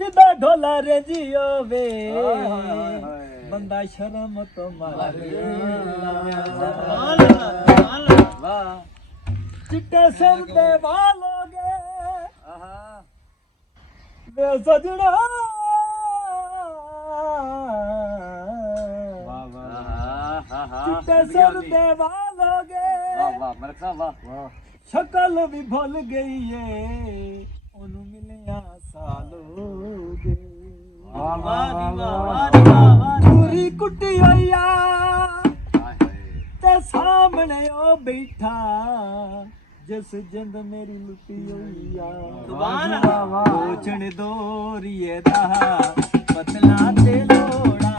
ਜਿੱਦਾਂ ਢੋਲਾ ਰੇਜੀਓ ਵੇ ਬੰਦਾ ਸ਼ਰਮ ਤੋਂ ਮਾਰੇ ਵਾਹ ਚਿੱਟੇ ਸਿਰ ਦੇ ਵਾਲੋਗੇ ਵੇ ਸਜਣਾ ਵਾਹ ਵਾਹ ਚਿੱਟੇ ਸਿਰ ਦੇ ਵਾਲੋਗੇ ਵਾਹ ਵਾਹ ਮਰਕਾ ਵਾਹ ਵਾਹ ਸ਼ਕਲ ਵੀ ਭੁੱਲ ਗਈ ਏ ਉਹਨੂੰ ਮਿਲਿਆ ਸਾਲ ਹੋ ਗਏ ਵਾਹ ਵਾਹ ਵਾਹ ਪੂਰੀ ਕੁੱਟੀ ਹੋਈ ਆ ਤੇ ਸਾਹਮਣੇ ਉਹ ਬੈਠਾ ਜਿਸ ਜਿੰਦ ਮੇਰੀ ਲੁੱਟੀ ਹੋਈ ਆ ਸੁਭਾਨ ਅੱਲਾਹ ਪੋਚਣ ਦੋਰੀਏ ਦਾ ਪਤਲਾ ਤੇ ਲੋੜਾ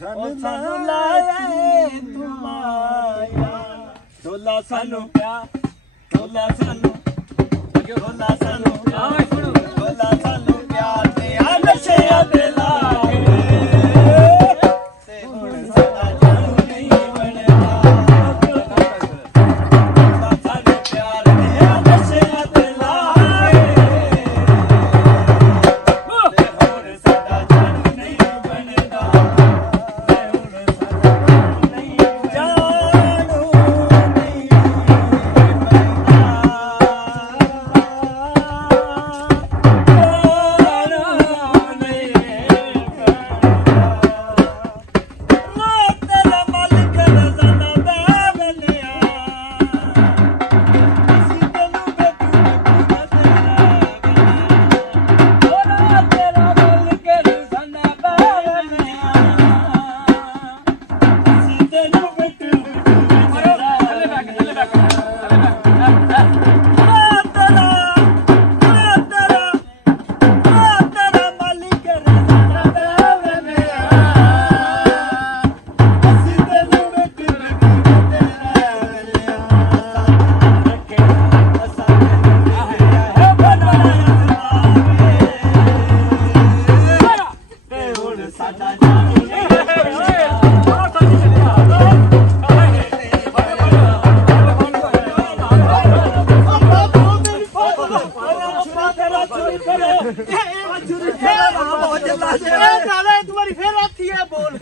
ਸਾਨੂੰ ਲਾਇਆ ਤੂੰ ਆਇਆ ਢੋਲਾ ਸਾਨੂੰ ਪਿਆ ਢੋਲਾ ਸਾਨੂੰ ਢੋਲਾ ਸਾਨੂੰ ਪਿਆ ਢੋਲਾ ਸਾਨੂੰ ਪਿਆ ਤੇ ਆ ਨਸ਼ਿਆਂ ਤੇ ਲਾ ਤੇ ਹੁਣ ਸਾਡਾ ਜਾਣੂ ਨਹੀਂ ਬਣਦਾ ਢੋਲਾ ਸਾਨੂੰ ਪਿਆਰ ਤੇ ਆ ਨਸ਼ਿਆਂ ਤੇ ਲਾ ਤੇ ਹੁਣ ਸਾਡਾ ਜਾਣੂ ਨਹੀਂ ਬਣਦਾ Oh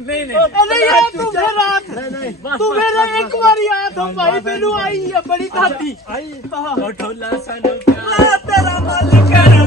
ਨਹੀਂ ਨਹੀਂ ਯਾਰ ਤੂੰ ਫਿਰ ਰਾਤ ਤੂੰ ਮੇਰੇ ਇੱਕ ਵਾਰੀ ਆ ਤੂੰ ਭਾਈ ਮੈਨੂੰ ਆਈ ਆ ਬੜੀ ਧਾਤੀ ਆਈ ਹਾਂ ਢੋਲਾ ਸਾਨੂੰ ਤੇਰਾ ਮਲ ਕਰ